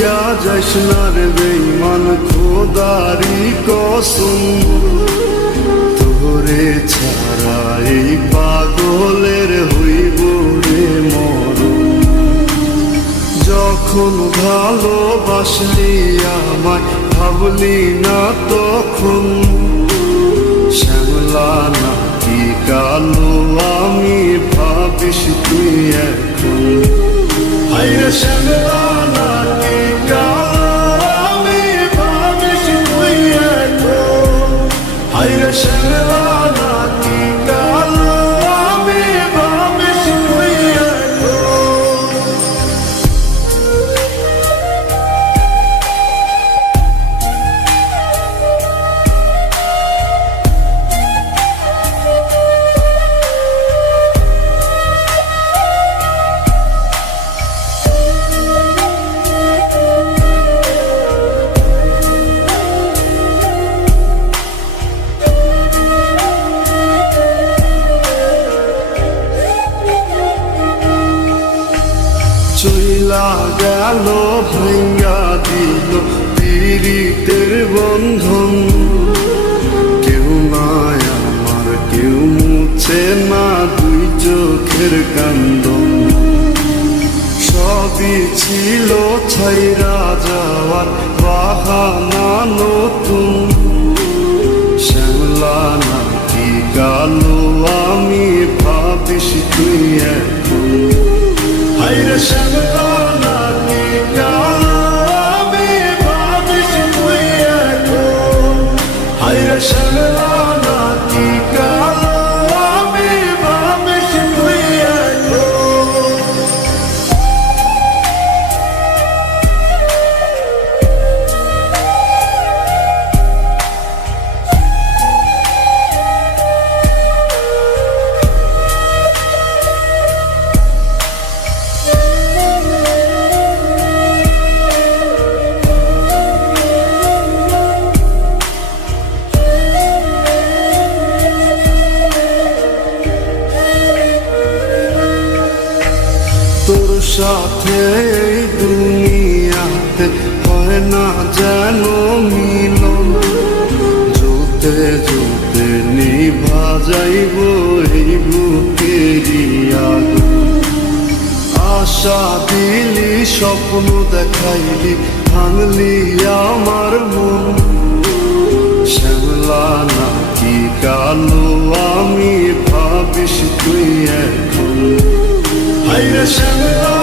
ভুলিয়া যাইস না রে বেঈমান খোদারি কসম, তোরে ছাড়া এই পাগলের হইব রে মরণ। যখন ভালোবাসলি আমায় ভাবলি না তখন, শ্যামলা নাকি কালো আমি ভাবিস তুই এখন। হায়রে শ্যামলা নাকি কালো আমি ভাবিস তুই এখন। হায়রে শ্যামলা নাকি কালো আমি ভাবিস তুই এখন। চইলা গেল ভাঙ্গা দিল পীড়িতের বন্ধন, কেউ নাই আমার কেউ মুছে না দুই চোখের কান্দন। সবই ছিল ছাইরা যাওয়ার বাহানা নতুন, শ্যামলা নাকি কালো আমি ভাবিস তুই এখন। হায়রে শ্যামলা নাকি কালো আমি ভাবিস তুই এখন। হায়রে শ্যামলা নাকি কালো আমি ভাবিস তুই এখন। তোর সাথে এই দুনিয়াতে হয় না যেন মিলন, জোতে জোতে নিভা যাইব এই বুকেরই আগুন। আশা দিলি স্বপ্ন দেখাইলি ভাঙলি আমার মন, শ্যামলা নাকি কালো আমি ভাবিস তুই এখন। হায়রে শ্যামলা